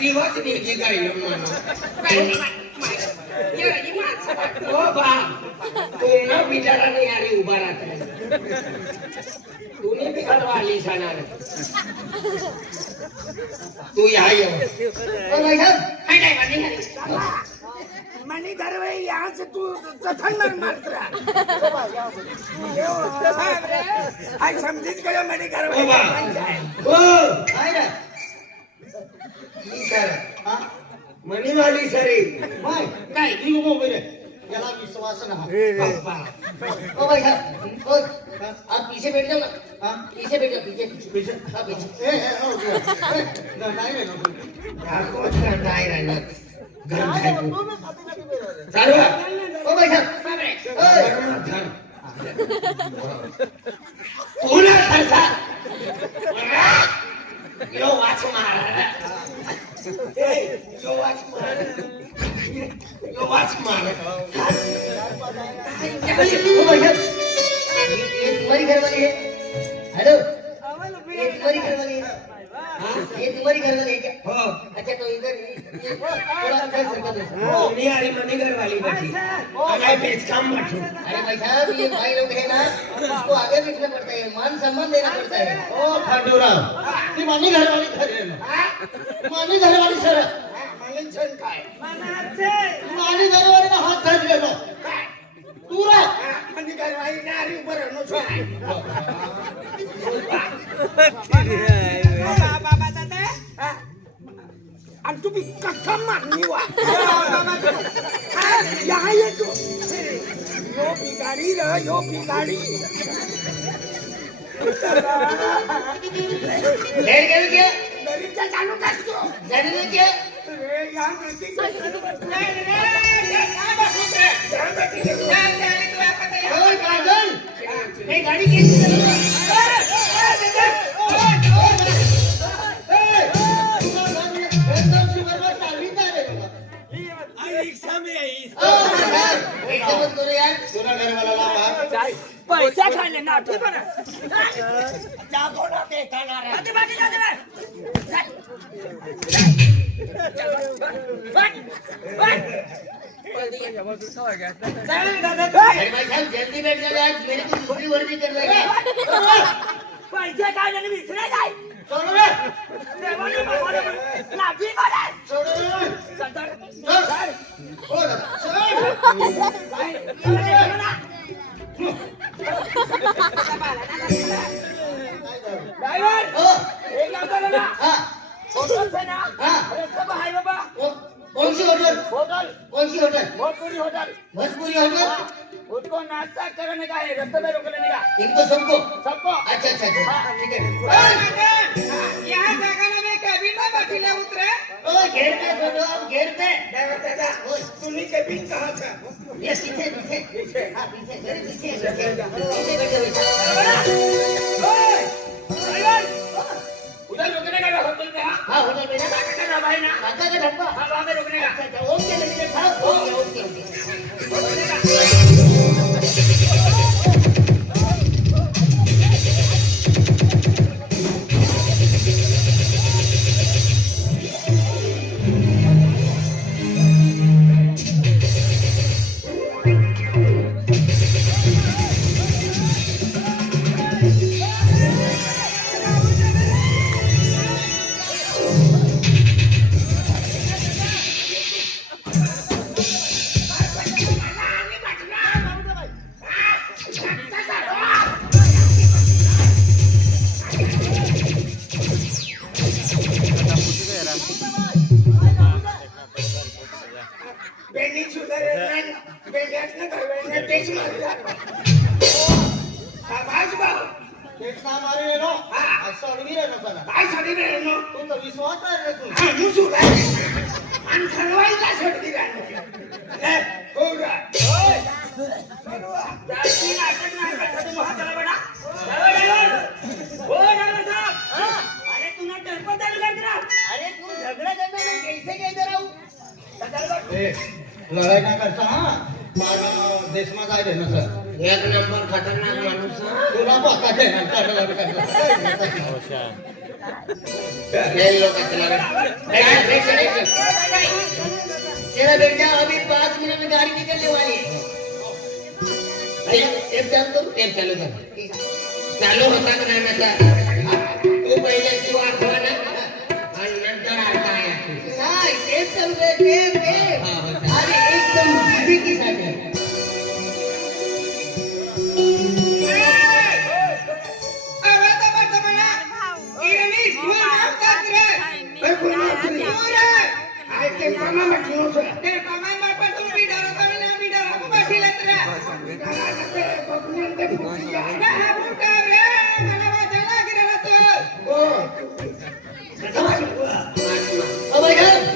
जीवाच निर्जी गायलं म्हणून बिचारा नाही आली उभा राहत तुम्ही बिघडवा आली जाणार तू या मनी घर में यहाँ से तू जथन मारत रहा आई समझित करो मनी घर में मनी वाली सरी काय की उभो रे याला विश्वास ना ओ भाई साहब आप पीछे बैठ जाओ ना पीछे बैठ जाओ पीछे हाँ पीछे नाही रे नहीं रहना चालू ओ भाई साहब पूरा खर्चा यो वाच मार यो वाच मार यो वाच मार ओ भाई साहब ये तुम्हारी घरवाली है हेलो ये तुम्हारी घरवाली है ये तुम्हारी घरवाली है क्या हो अच्छा तो इधर थोड़ा इधर सरका दो नहीं अरे मनी घरवाली बैठी अरे पेच काम बैठो अरे भाई साहब ये भाई लोग है ना उसको आगे बिठना पड़ता है मान सम्मान देना पड़ता है ओ खंडूराव ती मानी घरवाली खरी आहे ना मानी घरवाली सर मानी छन काय मानी घरवाली ना हात धरले ना तू रे मनी घरवाली नारी ऊपर रहनो छो बाबा दादा आणि तुम्ही कथा मारली वा यहाँ ये तो यो बिगाड़ी रे यो बिगाड़ी लेट गेल के नरीचा चालू कर तू जाने में के रे यहाँ नदी ओय काजल ये गाड़ी कैसे रिक्शा में आई एकदम करो यार तुला घरवाला लावा पैसा खाने ना ठीक है ना जागो ना ते खाना रे आते बाकी जाते बे अरे भाई साहब जल्दी बैठ जाओ आज मेरे को दूसरी वर्दी कर लेगा पैसे खाने नहीं बिसरे जाए सोड रे देवाने मारे लाठी मारे सोड रे हो ड्राइवर ओ एक काम करो ना हां होटल से ना हाँ। रास्ते पर हाई बाबा कौन सी होटल होटल कौन सी hotel Bhojpuri hotel Bhojpuri hotel उसको नाश्ता करने का है रास्ते में रोक लेने का इनको सबको सबको अच्छा अच्छा अच्छा ठीक है यहाँ जगह में कैबिन में बैठे उतरे ओ घेर पे बोलो आप घेर पे दादा सुनी कैबिन कहाँ था ये पीछे पीछे हाँ पीछे मेरे पीछे पीछे बैठो ड्राइवर उधर रुकने का होटल में हाँ होटल पे ना काका का भाई ना काका का ढब्बा हाँ वहाँ पे रुकने का अच्छा अच्छा ओके लगे था ओके ओके ओके रुकने का बेनी सुधर बेनी करवाने टेस्ट मार शाबाश बाबू तेच ना मारे रे नो हां सोडवी रे नो सला काय सोडी रे नो तू तर विश्वास आहे रे तू हाँ नु सुधार आणि ठरवाई का सोडी रे ए होगा ओय जाती नाटक नाही करत महा चला बेटा ड्राइवर ओ ड्राइवर साहब अरे तूने टेम्पो चालू कर दिया अरे तू झगड़ा करने में कैसे के इधर आऊं ए लढाई ना करता हां मारा देश में काय रे ना सर एक नंबर खतरनाक माणूस तुला पका दे ना लोग तेरा बेटा अभी 5 मिनट में गाड़ी निकलने वाली है। टेप चालू करू, टेप चालू कर। चालू होता का नाही म्हटलं तू पहिले तू आठवा ना आणि नंतर आता या काय टेप चालू कर, टेप टेप अरे एकदम इजी की साथ है।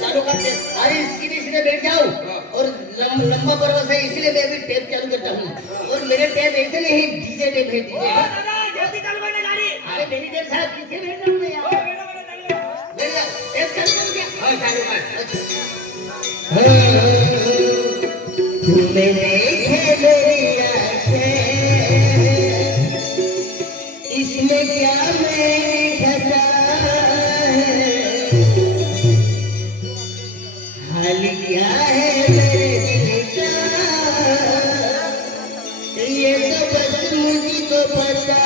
चालू करते अरे सीधे बैठ जाओ और लंबा पर्वत है इसलिए मैं भी टेप चालू करता हूँ और मेरे टेप ऐसे नहीं डीजे टेप है डीजे। अरे मेरी देर साहब पीछे बैठ जाऊँ मैं यार बैठ जाओ टेप चालू कर दिया। हाँ चालू कर। तूने देखे मेरी आँखें इसमें क्या मेरी खता है हाल क्या है मेरे दिल का ये तो बस मुझी को पता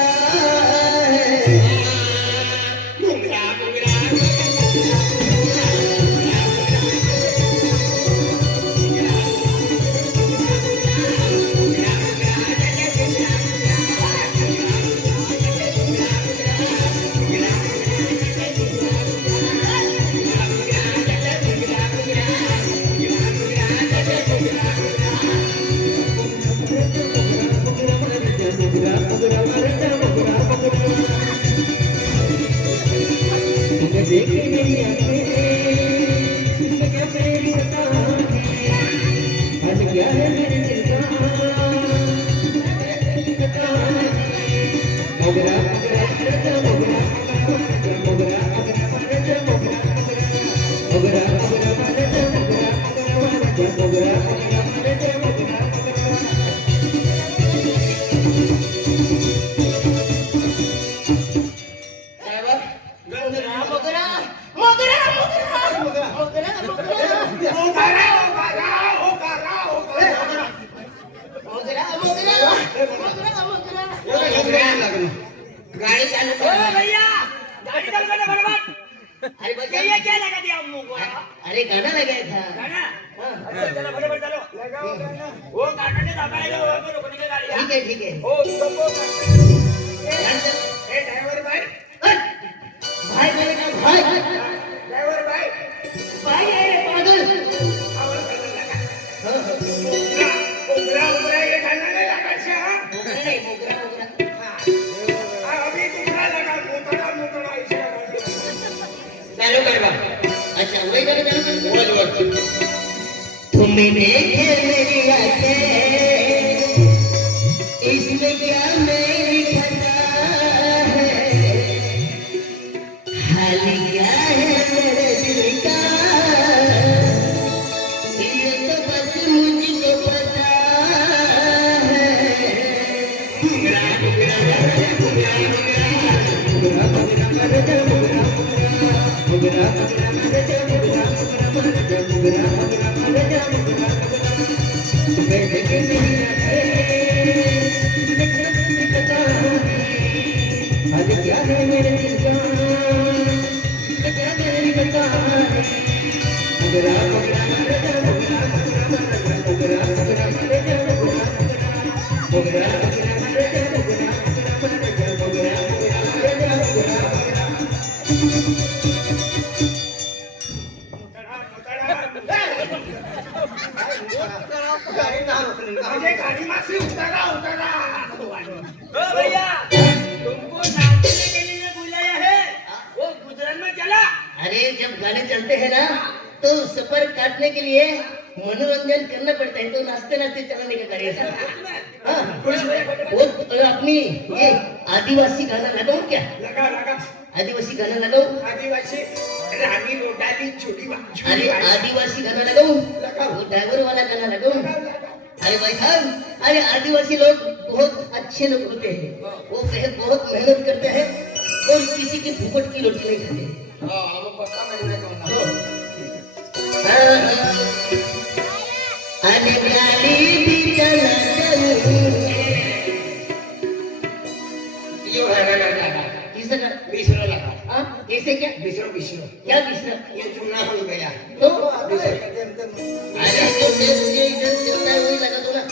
है। गाड़ी चालू कर भैया गाड़ी चालू करना फटाफट। अरे बच्चा ये क्या लगा दिया हम लोगों को? अरे गाना लगाया था गाना। अच्छा चलो फटाफट चलो लगाओ गाना वो गाना ने दबाएगा वो रुकने की गाड़ी। ठीक है ओ सबको ए ड्राइवर भाई भाई बोलेगा भाई ड्राइवर भाई भाई ए पागल आवाज करने लगा। हां उगरा उगरा ये गाना नहीं लगा छे। उगरा नहीं उगरा चालू करवा। अच्छा वही गाना चालू कर बोल तुमने देखे मेरी आंखें इसमें क्या मेरी खता है हाल क्या है मेरे दिल का ये तो बस मुझको पता है। घुंगरा घुंगरा घुंगरा आज क्या है मेरे दिल का क्या मेरी बता गाड़ी मासी उतारा भैया तुमको नाचने के लिए बुलाया है वो गुजरात में चला। अरे जब गाने चलते हैं ना तो सफर काटने के लिए मनोरंजन करना पड़ता है तो नाचते नाचते चलाने का कार्य। हाँ वो अपनी ये आदिवासी गाना लगाओ क्या? लगा आदिवासी गाना लगाओ। आदिवासी रानी रोटाली छोटी अरे आदिवासी गाना लगाओ वो ड्राइवर वाला गाना लगाओ। अरे भाई साहब अरे आदिवासी लोग बहुत अच्छे लोग होते हैं वो बहुत मेहनत करते हैं और किसी की फुकट की रोटी नहीं खाते हा अब पक्का महिना हो. कोणता हाँ, हाँ. आणि गाली भी चला यो है ना लगा किसका बिसरो लगा हाँ कैसे क्या बिसरो क्या बिस्तर ये चुना हो गया तो बिसरो अरे तो मुझे इधर चलता है वही लगा दो ना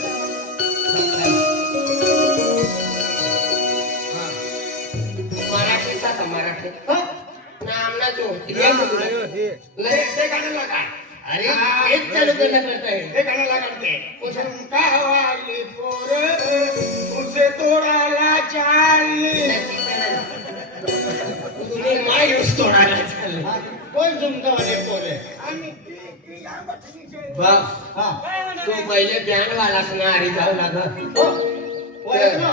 मराठी सा मराठी हाँ? नाम ना जो ले ते गाणं लगा अरे एक चालू करना पड़ता है ते गाणं लगाते उनका हवाली पोर उसे तोडाला चालली तुझे मायूस तोडायला चालली कोण झुमका वाले पोरे बाप हा तू पहिले बँड वालास ना हरी जाऊ लागत हो वय ना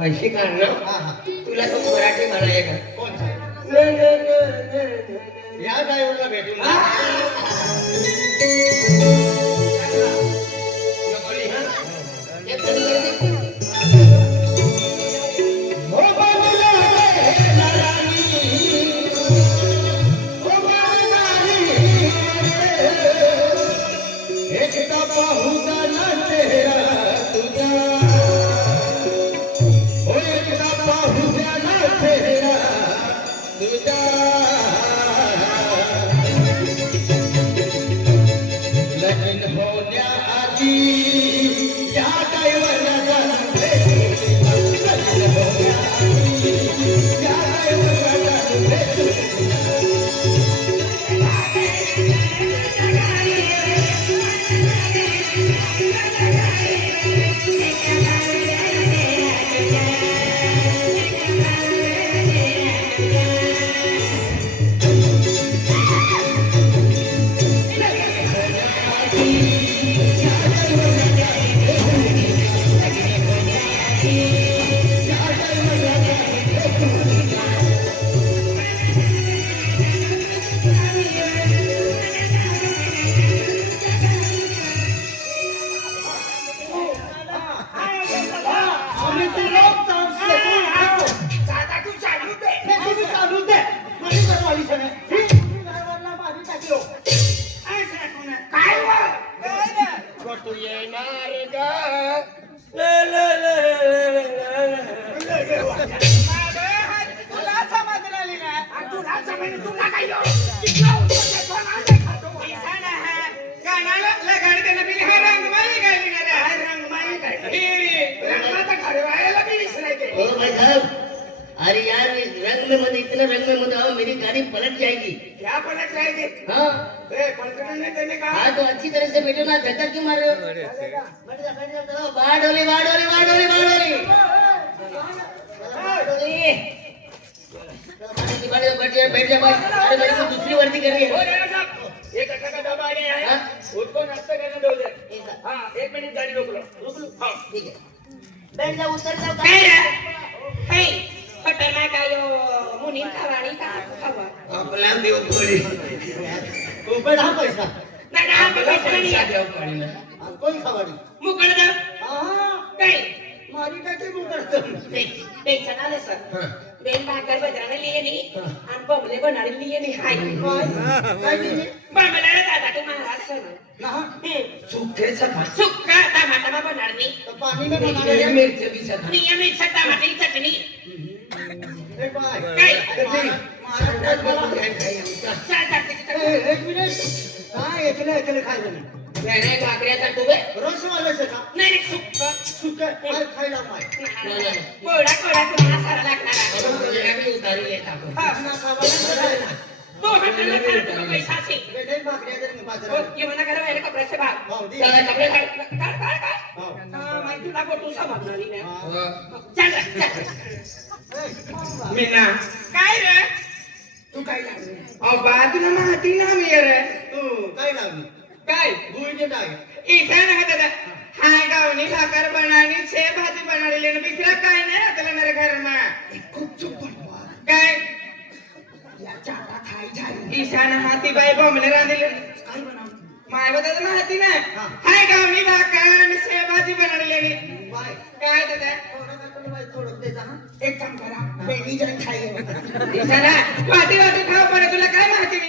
वैशी काढणं हा हा तुला तो मराठी म्हणाले का कोण न, न, न, न, न, न. या ड्रायव्हरला भेटून नकोली, हा? एक चालू कर दे हो बाबूला रे नारायणी हो बाबूला एकदा पाहुदा ना तेरा तुझा हो एकदा पाहुदा ना तेरा तुझा लगीन होण्याआधी या ड्रायव्हरला जाणून भेटून लगीन होण्याआधी या ड्रायव्हरला जाणून भेटून तू येणार ग ल, ल, ल, ल, ल, ल. ओ भाई साहब अरे यार इस रंग में मत इतना रंग में मत आओ मेरी गाड़ी पलट जाएगी क्या पलट जाएगी हाँ पलटने नहीं देने का हाँ तो अच्छी तरह से बैठो ना धक्का क्यों मार रहे हो बैठ जा चलो बाढ़ डोली बाढ़ डोली बाढ़ डोली बाढ़ डोली बाढ़ डोली बैठ जा बैठ जा भाई अरे मेरी को दूसरी वर्दी कर रही हो है जाएगा साहब एक अट्ठा का दबा गया है हाँ? उसको नाश्ता करने दो दे हाँ 1 मिनट गाड़ी रोक लो हाँ ठीक है बैठ जाओ उतर जाओ काय रे? हे, हॉटेलमा काय यो मुनी खावानी का खावा? आपला देव पडी रुपये दहा पैसा ना ना आम्ही पैसे नाही आहे. देव पडी ना आणि कोण खावाडी मुकळ जा. हा काय? मारी टाके मग करतो टेन्शन आलं सर. बेन भाकर बजावणे लिये नी आणि बमले बनाडे लिये नी हाय. काय दिली बमले दादा तू महाराज सर. ना सुखेचा खा सुक्का टमाटा बनाडनी. तर पाणी में बनाने मिरची दिसत नियमित टमाटाची चटणी. ए बाय काय? महाराष्ट्रात मला चार टाकते चटणी. एक मिनिट काय एकले खायचं नाही नाही भाकऱ्याचा तुबे रसवाले से का नाही नाही, सुक्का. सुके काय खायला पाय कोरडा कोरडा तुम्हाला सारा लागणार आहे. मी उतारी येत आपण हा. ना खावायला तो हॉटेलला खायला पैसा असेल. बेटे भाकऱ्या जर हो, बाजारात ये म्हणा करा व्हायला कपड्याचे भाग. हो दी त्याला कपडे घाल. काय? हो माहिती तुला बोलतो समजणार नाही. हा. चल चल. मीना काय रे? तू काय लागली अहो बा तुला माहिती ना मी रे तू काय लावली काय? गुळगे टाक इथे ना दादा हाय गावनी भाकर बनानी छे भाजी बनाडलेली आणि दुसरा काय नाही आपल्याला नर घरमा. खूप चुप बनवा काय? याच्या हातात हाय झाली ईशान हाती बाई बोंबले रांधले. काय बनवलं माय बद्दल माहिती ना. हा. हाय गावनी भाकर आणि छे भाजी बनाडलेली. बाय काय दादा? थोडं का तुला बाय थोडं त्याचा हा एक काम करा बेडी जण खाई दिसाना वाटी वाटी खाऊ पण तुला काय माहिती